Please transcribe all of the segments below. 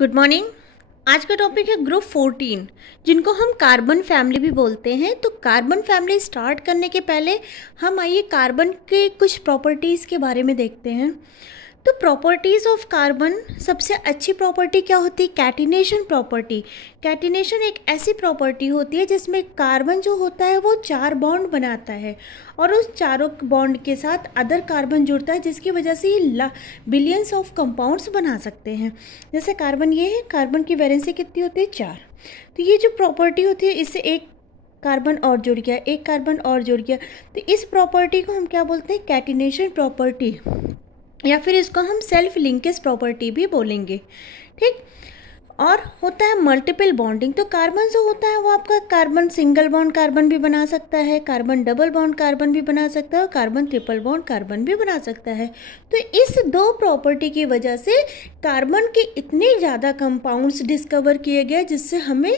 Good morning. आज का topic है ग्रुप 14, जिनको हम कार्बन फैमिली भी बोलते हैं। तो कार्बन फैमिली स्टार्ट करने के पहले हम आइए कार्बन के कुछ प्रॉपर्टीज़ के बारे में देखते हैं। तो प्रॉपर्टीज़ ऑफ कार्बन, सबसे अच्छी प्रॉपर्टी क्या होती है? Catenation property. कैटिनेशन एक ऐसी प्रॉपर्टी होती है जिसमें कार्बन जो होता है वो 4 बॉन्ड बनाता है और उस चारों बॉन्ड के साथ अदर कार्बन जुड़ता है, जिसकी वजह से ये बिलियंस ऑफ कंपाउंड्स बना सकते हैं। जैसे कार्बन ये है, कार्बन की वैलेंसी कितनी होती है? 4। तो ये जो प्रॉपर्टी होती है, इससे एक कार्बन और जुड़ गया, एक कार्बन और जुड़ गया, तो इस प्रॉपर्टी को हम क्या बोलते हैं? कैटिनेशन प्रॉपर्टी, या फिर इसको हम सेल्फ लिंकेज प्रॉपर्टी भी बोलेंगे। ठीक। और होता है मल्टीपल बॉन्डिंग। तो कार्बन जो होता है वो आपका कार्बन सिंगल बॉन्ड कार्बन भी बना सकता है, कार्बन डबल बॉन्ड कार्बन भी बना सकता है और कार्बन ट्रिपल बॉन्ड कार्बन भी बना सकता है। तो इस 2 प्रॉपर्टी की वजह से कार्बन के इतने ज़्यादा कंपाउंड्स डिस्कवर किए गए, जिससे हमें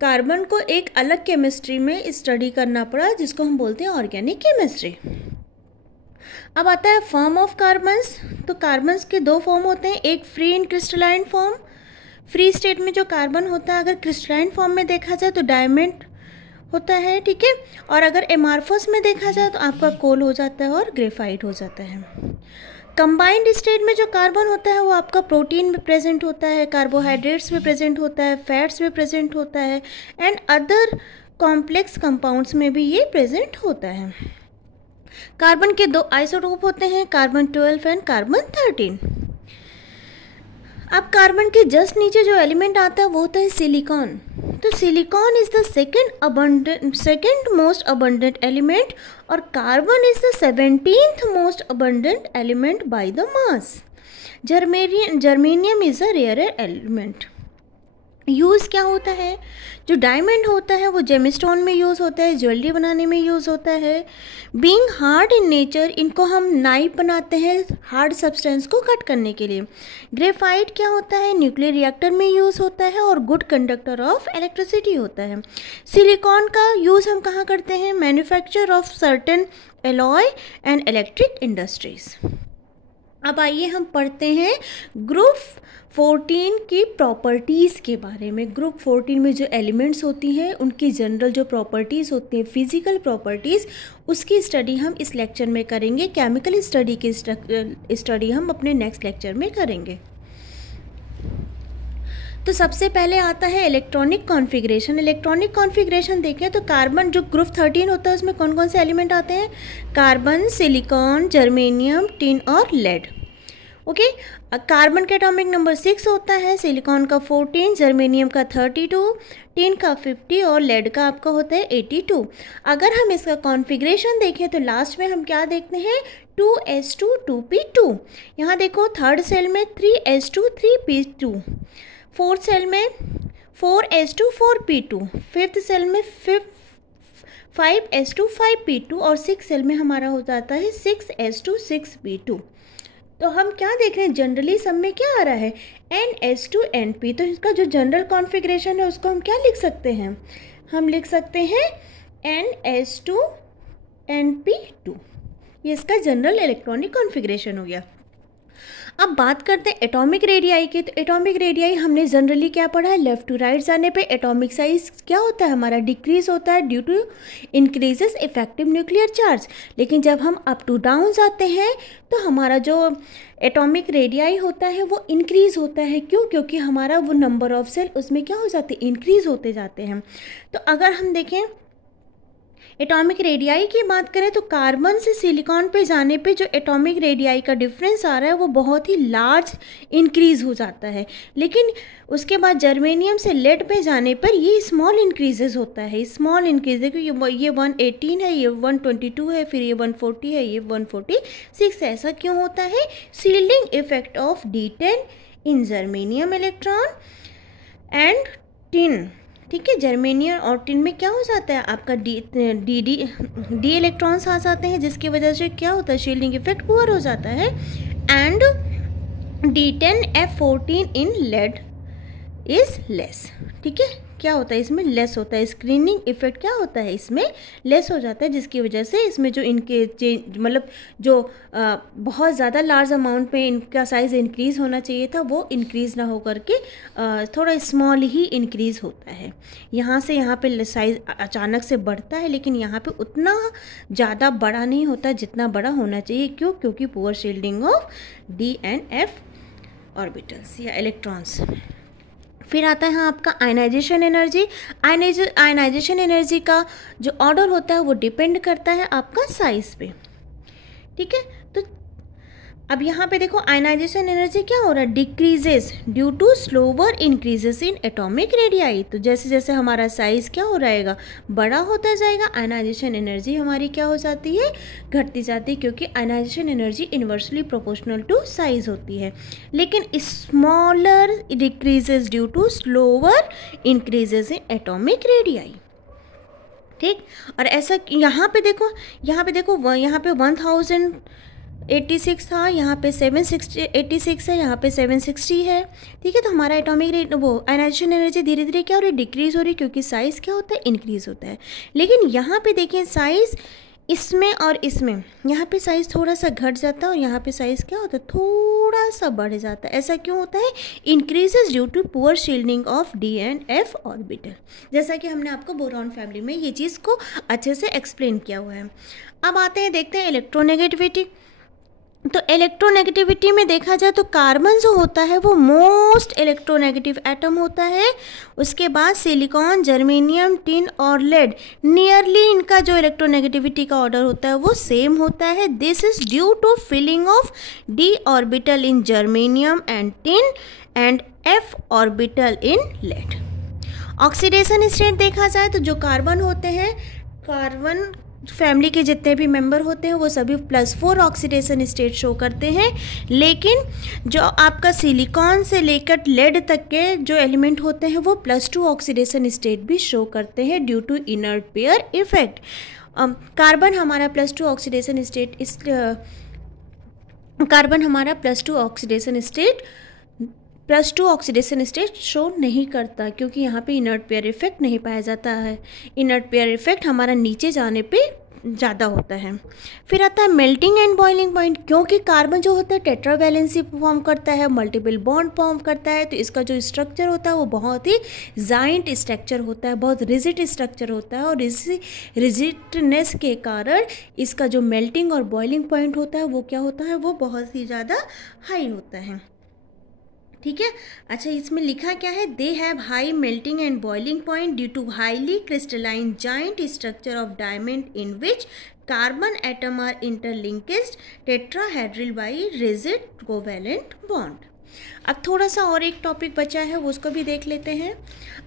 कार्बन को एक अलग केमिस्ट्री में स्टडी करना पड़ा, जिसको हम बोलते हैं ऑर्गेनिक केमिस्ट्री। अब आता है फॉर्म ऑफ कार्बन्स। तो कार्बन्स के 2 फॉर्म होते हैं, एक free in crystalline form. Free state में जो कार्बन होता है, अगर क्रिस्टलाइन फॉर्म में देखा जाए तो डायमंड होता है, ठीक है। और अगर एमार्फस में देखा जाए तो आपका कोल हो जाता है और ग्रेफाइट हो जाता है। कंबाइंड स्टेट में जो कार्बन होता है वो आपका प्रोटीन में प्रेजेंट होता है, कार्बोहाइड्रेट्स में प्रेजेंट होता है, फैट्स में प्रेजेंट होता है एंड अदर कॉम्प्लेक्स कंपाउंड्स में भी ये प्रेजेंट होता है। कार्बन के 2 आइसोटोप होते हैं, कार्बन 12 एंड कार्बन 13। अब कार्बन के जस्ट नीचे जो एलिमेंट आता है वो होता है सिलिकॉन। तो silicon is the second most abundant element और carbon is the 17th most abundant element by the mass. Germanium is a rarer element. Use क्या होता है? जो डायमंड होता है वो जेमस्टोन में यूज़ होता है, ज्वेलरी बनाने में यूज़ होता है। बीइंग हार्ड इन नेचर, इनको हम नाइफ बनाते हैं हार्ड सब्सटेंस को कट करने के लिए। ग्रेफाइट क्या होता है? न्यूक्लियर रिएक्टर में यूज़ होता है और गुड कंडक्टर ऑफ इलेक्ट्रिसिटी होता है। सिलिकॉन का यूज़ हम कहाँ करते हैं? Manufacture of certain alloy and electric industries. अब आइए हम पढ़ते हैं ग्रुप 14 की प्रॉपर्टीज़ के बारे में। ग्रुप 14 में जो एलिमेंट्स होती हैं उनकी जनरल जो प्रॉपर्टीज़ होती हैं, फिजिकल प्रॉपर्टीज़, उसकी स्टडी हम इस लेक्चर में करेंगे। केमिकल स्टडी की स्टडी हम अपने नेक्स्ट लेक्चर में करेंगे। तो सबसे पहले आता है इलेक्ट्रॉनिक कॉन्फ़िगरेशन। इलेक्ट्रॉनिक कॉन्फ़िगरेशन देखें तो कार्बन जो ग्रुप 13 होता है उसमें कौन कौन से एलिमेंट आते हैं? कार्बन, सिलिकॉन, जर्मेनियम, टिन और लेड। ओके। कार्बन का एटॉमिक नंबर 6 होता है, सिलिकॉन का 14, जर्मेनियम का 32, टिन का 50 और लेड का आपका होता है 82। अगर हम इसका कॉन्फ़िगरेशन देखें तो लास्ट में हम क्या देखते हैं? 2s2 2p2। यहाँ देखो थर्ड सेल में 3s2 3p2, फोर्थ सेल में 4s2 4p2, फिफ्थ सेल में 5s2 5p2 और सिक्स सेल में हमारा हो जाता है 6s2 6p2। तो हम क्या देख रहे हैं? जनरली सब में क्या आ रहा है? ns2 np। तो इसका जो जनरल कॉन्फ़िगरेशन है उसको हम क्या लिख सकते हैं? हम लिख सकते हैं ns2 np2। ये इसका जनरल इलेक्ट्रॉनिक कॉन्फ़िगरेशन हो गया। अब बात करते हैं एटॉमिक रेडियाई की। तो एटॉमिक रेडियाई हमने जनरली क्या पढ़ा है? लेफ्ट टू राइट जाने पे एटॉमिक साइज क्या होता है हमारा? डिक्रीज होता है due to increases effective nuclear charge. लेकिन जब हम अप टू डाउन जाते हैं तो हमारा जो एटॉमिक रेडियाई होता है वो इंक्रीज होता है। क्यों? क्योंकि हमारा वो नंबर ऑफ सेल उसमें क्या हो जाते हैं? इंक्रीज होते जाते हैं। तो अगर हम देखें एटॉमिक रेडियाई की बात करें तो कार्बन से सिलिकॉन पे जाने पे जो एटॉमिक रेडियाई का डिफरेंस आ रहा है वो बहुत ही लार्ज इंक्रीज हो जाता है। लेकिन उसके बाद जर्मेनियम से लेड पे जाने पर ये स्मॉल इंक्रीजेस होता है। स्मॉल इंक्रीज है क्योंकि ये 118 है, ये 122 है, फिर ये 140 है, ये 146 है। ऐसा क्यों होता है? Shielding effect of D10 in germanium electron and tin. ठीक है, जर्मेनियम और टिन में क्या हो जाता है? आपका डी इलेक्ट्रॉन्स आ जाते हैं, जिसकी वजह से क्या होता है? शील्डिंग इफेक्ट पुअर हो जाता है। And D10F14 in lead is less. ठीक है, क्या होता है इसमें लेस होता है, स्क्रीनिंग इफेक्ट क्या होता है इसमें लेस हो जाता है, जिसकी वजह से इसमें जो इनके चेंज मतलब जो बहुत ज़्यादा लार्ज अमाउंट में इनका साइज़ इंक्रीज़ होना चाहिए था वो इंक्रीज़ ना हो करके थोड़ा स्मॉल ही इंक्रीज़ होता है। यहाँ से यहाँ पे साइज़ अचानक से बढ़ता है, लेकिन यहाँ पे उतना ज़्यादा बड़ा नहीं होता जितना बड़ा होना चाहिए। क्यों? क्योंकि poor shielding of d and F orbitals या इलेक्ट्रॉन्स। फिर आता है यहाँ आपका आयनाइजेशन एनर्जी। आयनाइजेशन एनर्जी का जो ऑर्डर होता है वो डिपेंड करता है आपका साइज पे, ठीक है। तो अब यहाँ पे देखो आयनाइजेशन एनर्जी क्या हो रहा है, decreases due to slower increases in atomic radii. तो जैसे जैसे हमारा साइज क्या हो रहेगा, बड़ा होता जाएगा, आयनाइजेशन एनर्जी हमारी क्या हो जाती है, घटती जाती है, क्योंकि ionisation energy inversely proportional to size होती है। लेकिन smaller decreases due to slower increases in atomic radii, ठीक। और ऐसा यहाँ पे देखो यहाँ पे 1086 था, यहाँ पे 786 है, यहाँ पे 760 है, ठीक है। तो हमारा एटॉमिक रेट वो आयनाइजेशन एनर्जी धीरे धीरे क्या हो रही है, डिक्रीज हो रही है, क्योंकि साइज़ क्या होता है, इंक्रीज होता है। लेकिन यहाँ पे देखिए साइज़ इसमें और इसमें, यहाँ पे साइज़ थोड़ा सा घट जाता है और यहाँ पे साइज़ क्या होता है, थोड़ा सा बढ़ जाता है। ऐसा क्यों होता है, increases due to poor shielding of d and f orbital, जैसा कि हमने आपको बोरॉन फैमिली में ये चीज़ को अच्छे से एक्सप्लेन किया हुआ है। अब आते हैं देखते हैं इलेक्ट्रोनेगेटिविटी। तो इलेक्ट्रोनेगेटिविटी में देखा जाए तो कार्बन जो होता है वो मोस्ट इलेक्ट्रोनेगेटिव एटम होता है। उसके बाद सिलिकॉन, जर्मेनियम, टिन और लेड, नियरली इनका जो इलेक्ट्रोनेगेटिविटी का ऑर्डर होता है वो सेम होता है। This is due to filling of d orbital in germanium and tin and f orbital in lead. Oxidation state देखा जाए तो जो कार्बन होते हैं, कार्बन फैमिली के जितने भी मेंबर होते हैं वो सभी +4 ऑक्सीडेशन स्टेट शो करते हैं। लेकिन जो आपका सिलिकॉन से लेकर लेड तक के जो एलिमेंट होते हैं वो +2 ऑक्सीडेशन स्टेट भी शो करते हैं due to inert pair effect. Carbon हमारा +2 oxidation state +2 oxidation state show नहीं करता, क्योंकि यहाँ पे इनर्ट पेयर इफेक्ट नहीं पाया जाता है। इनर्ट पेयर इफेक्ट हमारा नीचे जाने पे ज़्यादा होता है। फिर आता है मेल्टिंग एंड बॉइलिंग पॉइंट। क्योंकि कार्बन जो होता है टेट्रावैलेंसी फॉर्म करता है, मल्टीपल बॉन्ड फॉर्म करता है, तो इसका जो स्ट्रक्चर होता है वो बहुत ही जाइंट स्ट्रक्चर होता है, बहुत रिजिड स्ट्रक्चर होता है। और इस रिजिडनेस के कारण इसका जो मेल्टिंग और बॉइलिंग पॉइंट होता है वो क्या होता है, वो बहुत ही ज़्यादा हाई होता है, ठीक है। अच्छा, इसमें लिखा क्या है, they have high melting and boiling point due to highly crystalline giant structure of diamond in which carbon atom are interlinked tetrahedral by rigid covalent bond. अब थोड़ा सा और एक टॉपिक बचा है वो उसको भी देख लेते हैं।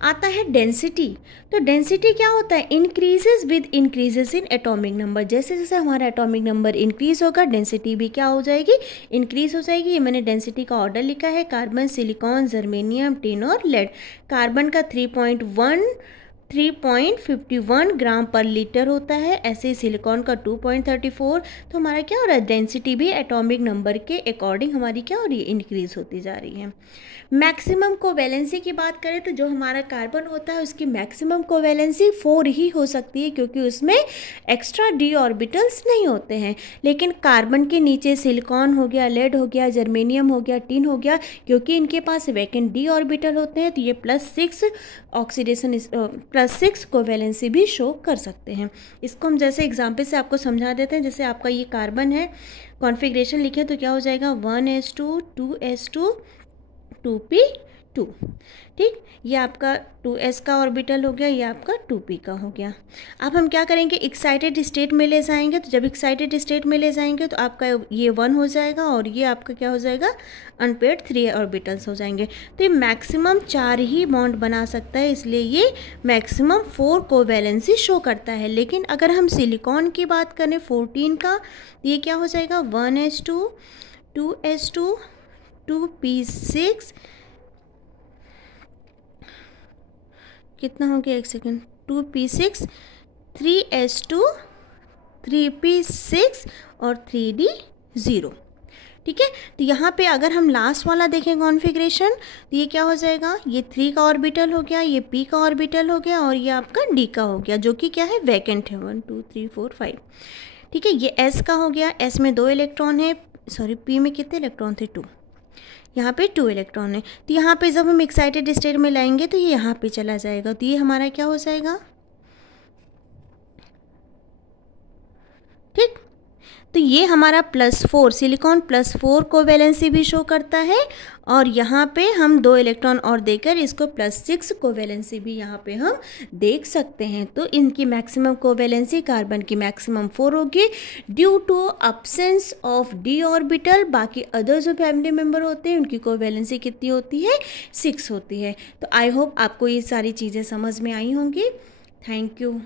आता है डेंसिटी। तो डेंसिटी क्या होता है, increases with increases in atomic number. जैसे जैसे हमारा एटॉमिक नंबर इंक्रीज होगा डेंसिटी भी क्या हो जाएगी, इंक्रीज हो जाएगी। ये मैंने डेंसिटी का ऑर्डर लिखा है, कार्बन, सिलिकॉन, जर्मेनियम, टिन और लेड। कार्बन का 3.51 ग्राम पर लीटर होता है, ऐसे ही सिलिकॉन का 2.34। तो हमारा क्या हो रहा है, डेंसिटी भी एटॉमिक नंबर के अकॉर्डिंग हमारी क्या हो रही है, इंक्रीज होती जा रही है। मैक्सिमम कोवैलेंसी की बात करें तो जो हमारा कार्बन होता है उसकी मैक्सिमम कोवैलेंसी 4 ही हो सकती है, क्योंकि उसमें एक्स्ट्रा डी ऑर्बिटल्स नहीं होते हैं। लेकिन कार्बन के नीचे सिलिकॉन हो गया, लेड हो गया, जर्मेनियम हो गया, टिन हो गया, क्योंकि इनके पास वैकेंट डी ऑर्बिटल होते हैं तो ये +6 ऑक्सीडेशन +6 कोवैलेंसी भी शो कर सकते हैं। इसको हम जैसे एग्जाम्पल से आपको समझा देते हैं। जैसे आपका ये कार्बन है, कॉन्फ़िगरेशन लिखे तो क्या हो जाएगा, 1s2 2s2 2p2, ठीक। ये आपका 2s का ऑर्बिटल हो गया, ये आपका 2p का हो गया। अब हम क्या करेंगे, एक्साइटेड स्टेट में ले जाएंगे। तो जब एक्साइटेड स्टेट में ले जाएंगे तो आपका ये 1 हो जाएगा और ये आपका क्या हो जाएगा, अनपेयर्ड 3 ऑर्बिटल्स हो जाएंगे। तो ये मैक्सिमम 4 ही बॉन्ड बना सकता है, इसलिए ये मैक्सिमम 4 कोवैलेंसी शो करता है। लेकिन अगर हम सिलिकॉन की बात करें 14 का, ये क्या हो जाएगा, 1s2 2s2 2p6, कितना हो गया, 1 सेकेंड, 2p6 3s2 3p6 और 3d0, ठीक है। तो यहाँ पे अगर हम लास्ट वाला देखें कॉन्फ़िगरेशन, तो ये क्या हो जाएगा, ये 3 का ऑर्बिटल हो गया, ये p का ऑर्बिटल हो गया और ये आपका d का हो गया, जो कि क्या है, वैकेंट है। 1 2 3 4 5, ठीक है। ये s का हो गया, s में 2 इलेक्ट्रॉन है, सॉरी p में कितने इलेक्ट्रॉन थे, 2, यहाँ पे 2 इलेक्ट्रॉन है। तो यहाँ पे जब हम एक्साइटेड स्टेट में लाएंगे तो ये यहाँ पे चला जाएगा, तो ये हमारा क्या हो जाएगा, ठीक। तो ये हमारा +4 सिलिकॉन +4 कोवैलेंसी भी शो करता है, और यहाँ पे हम 2 इलेक्ट्रॉन और देकर इसको +6 कोवैलेंसी भी यहाँ पे हम देख सकते हैं। तो इनकी मैक्सिमम कोवैलेंसी कार्बन की मैक्सिमम 4 होगी due to absence of d orbital. बाकी अदर जो फैमिली मेम्बर होते हैं उनकी कोवैलेंसी कितनी होती है, 6 होती है। तो आई होप आपको ये सारी चीज़ें समझ में आई होंगी। Thank you.